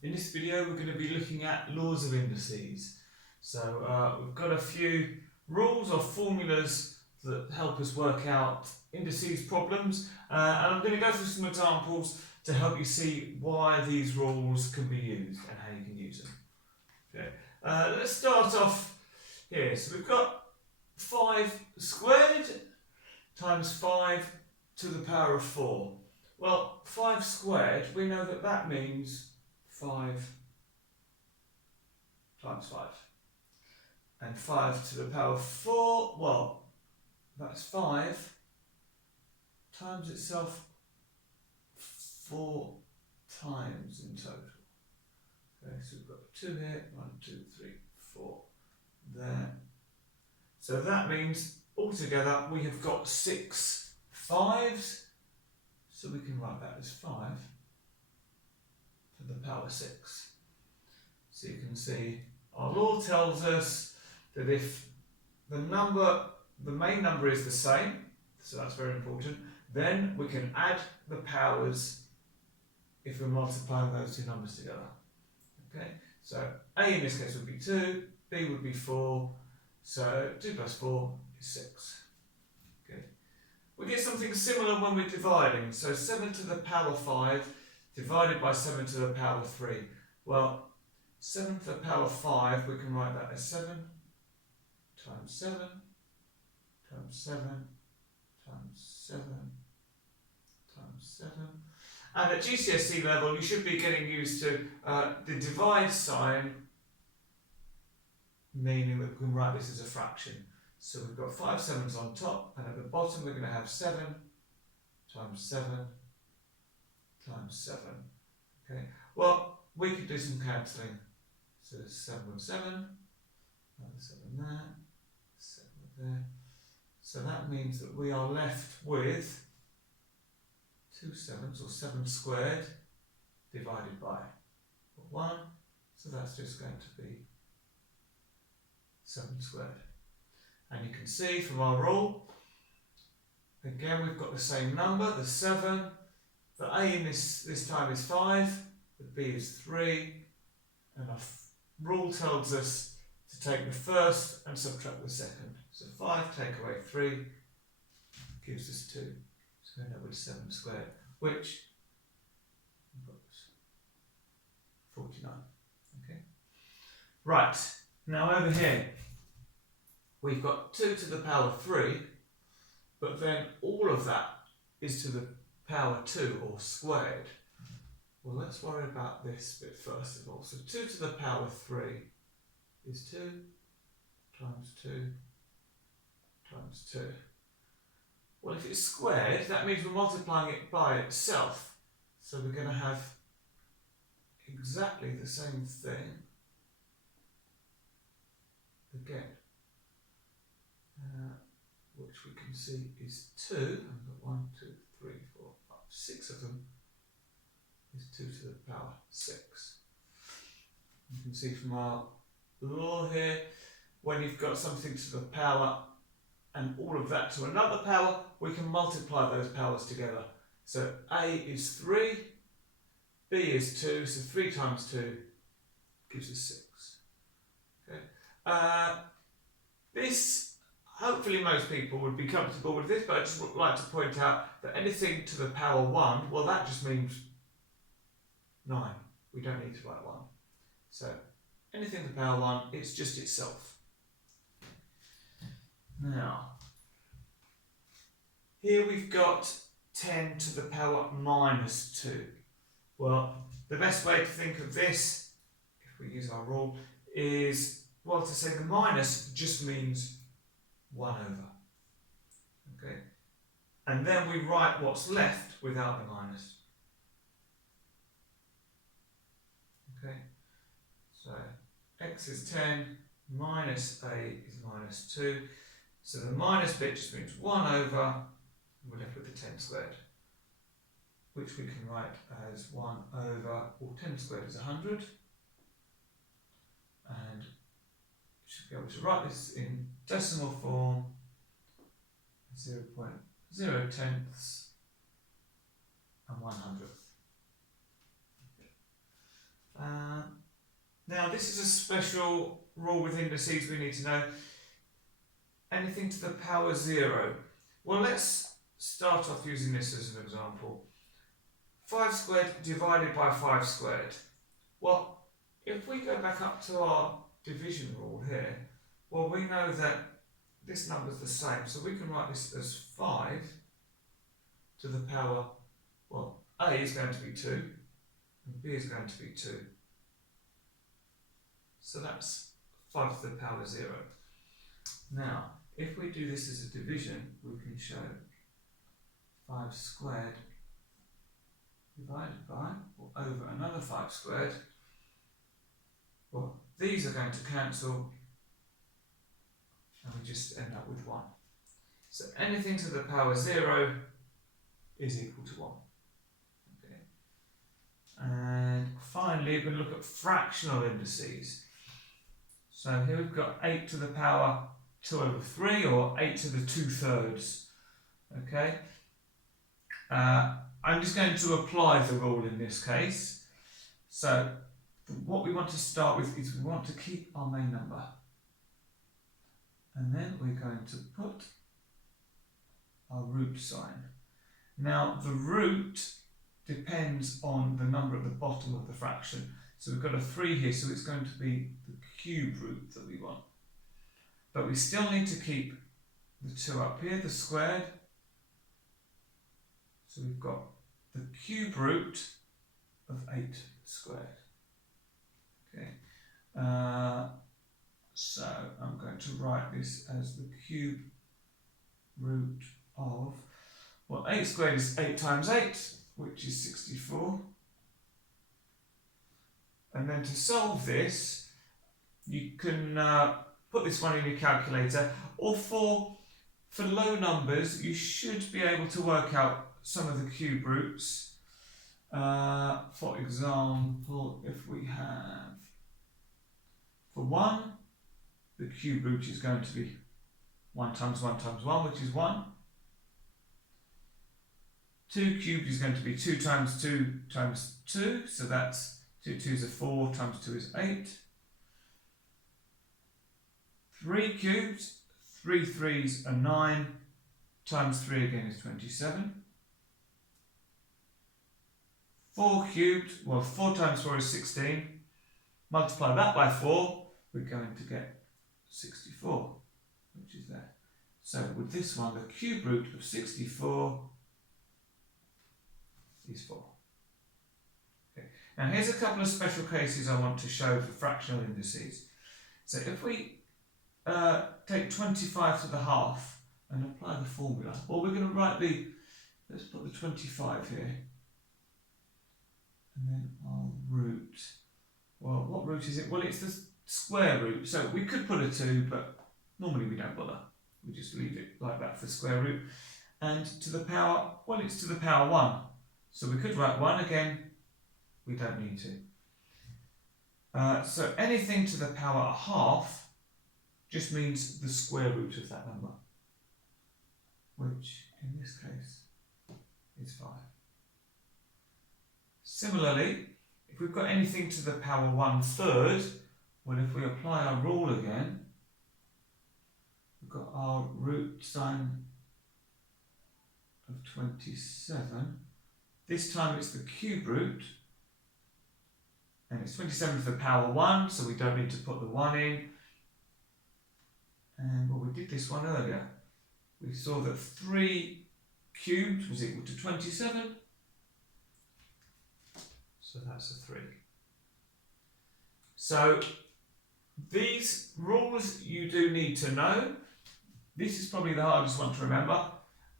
In this video we're going to be looking at laws of indices. So we've got a few rules or formulas that help us work out indices problems, and I'm going to go through some examples to help you see why these rules can be used and how you can use them. Okay. Let's start off here. So we've got 5 squared times 5 to the power of 4. Well, 5 squared, we know that that means 5 times 5. And 5 to the power of 4, well, that's 5 times itself 4 times in total. Okay, so we've got 2 here, 1, 2, 3, 4 there. So that means altogether we have got 6 5s, so we can write that as 5 to the power 6. So you can see our law tells us that if the main number is the same, so that's very important, then we can add the powers if we're multiplying those two numbers together. Okay, so A in this case would be 2, B would be 4, so 2 plus 4 is 6. Okay. We get something similar when we're dividing, so 7 to the power 5 divided by 7 to the power 3. Well, 7 to the power 5, we can write that as 7 times 7 times 7 times 7 times 7. And at GCSE level, you should be getting used to the divide sign, meaning that we can write this as a fraction. So we've got 5 7s on top, and at the bottom we're going to have 7 times 7 times 7. Okay. Well, we could do some cancelling. So 7 and 7, another 7 there, 7 there. So that means that we are left with 2 7s, or 7 squared, divided by 1. So that's just going to be 7 squared. And you can see from our rule, again we've got the same number, the 7. The A in this time is 5, the B is 3, and our rule tells us to take the first and subtract the second. So 5 take away 3 gives us 2. So we end up with 7 squared, which 49. Okay. Right, now over here we've got 2 to the power 3, but then all of that is to the power 2, or squared. Well, let's worry about this bit first of all. So 2 to the power 3 is 2 times 2 times 2. Well, if it's squared, that means we're multiplying it by itself. So we're going to have exactly the same thing again, which we can see is 2. I've got 1, 2, 3, 4, 5, 6 of them. Is 2 to the power 6. You can see from our law here, when you've got something to the power and all of that to another power, we can multiply those powers together. So A is 3, B is 2, so 3 times 2 gives us 6. Okay. This, hopefully most people would be comfortable with this, but I just would like to point out that anything to the power 1, well, that just means 9. We don't need to write 1. So anything to the power 1, it's just itself. Now, here we've got 10 to the power minus 2. Well, the best way to think of this, if we use our rule, is, well, to say the minus just means 1 over. Okay? And then we write what's left without the minus. Okay, so x is 10, minus a is minus 2. So the minus bit just means 1 over, and we're left with the 10 squared, which we can write as 1 over, well, 10 squared is 100. And we should be able to write this in decimal form, 0.0 tenths and 100th. Now this is a special rule with indices we need to know. Anything to the power 0. Well, let's start off using this as an example. 5 squared divided by 5 squared. Well, if we go back up to our division rule here, well, we know that this number is the same, so we can write this as 5 to the power, well, A is going to be 2, and B is going to be 2. So that's 5 to the power 0. Now, if we do this as a division, we can show 5 squared divided by, or over another 5 squared. Well, these are going to cancel, and we just end up with 1. So anything to the power 0 is equal to 1. Okay. And finally, we're going to look at fractional indices. So here we've got 8 to the power 2 over 3, or 8 to the 2/3. Okay. I'm just going to apply the rule in this case. So what we want to start with is we want to keep our main number. And then we're going to put our root sign. Now the root depends on the number at the bottom of the fraction. So we've got a 3 here, so it's going to be the cube root that we want. But we still need to keep the 2 up here, the squared. So we've got the cube root of 8 squared. Okay. So I'm going to write this as the cube root of, well, 8 squared is 8 times 8, which is 64. And then to solve this, you can put this one in your calculator, or for low numbers, you should be able to work out some of the cube roots. For example, if we have, for 1, the cube root is going to be 1 times 1 times 1, which is 1. 2 cubed is going to be 2 times 2 times 2, so that's 2 2s are 4, times 2 is 8. 3 cubed, 3 3s are 9, times 3 again is 27. 4 cubed, well, 4 times 4 is 16. Multiply that by 4, we're going to get 64, which is there. So with this one, the cube root of 64 is 4. Okay. Now here's a couple of special cases I want to show for fractional indices. So if we take 25 to the half and apply the formula, well, we're going to write let's put the 25 here. And then our root. Well, what root is it? Well, it's the square root. So we could put a 2, but normally we don't bother. We just leave it like that for square root. And to the power, well, it's to the power 1. So we could write 1 again. We don't need to. So anything to the power half just means the square root of that number, which in this case is 5. Similarly, if we've got anything to the power 1/3, well, if we apply our rule again, we've got our root sign of 27. This time it's the cube root, and it's 27 to the power 1, so we don't need to put the 1 in. And well, we did this one earlier. We saw that 3 cubed was equal to 27. So that's a 3. So these rules you do need to know. This is probably the hardest one to remember.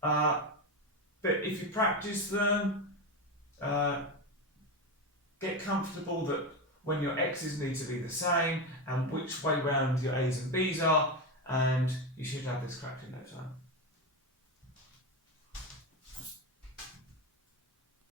But if you practice them, get comfortable that when your x's need to be the same and which way round your a's and b's are, and you should have this cracked in no time.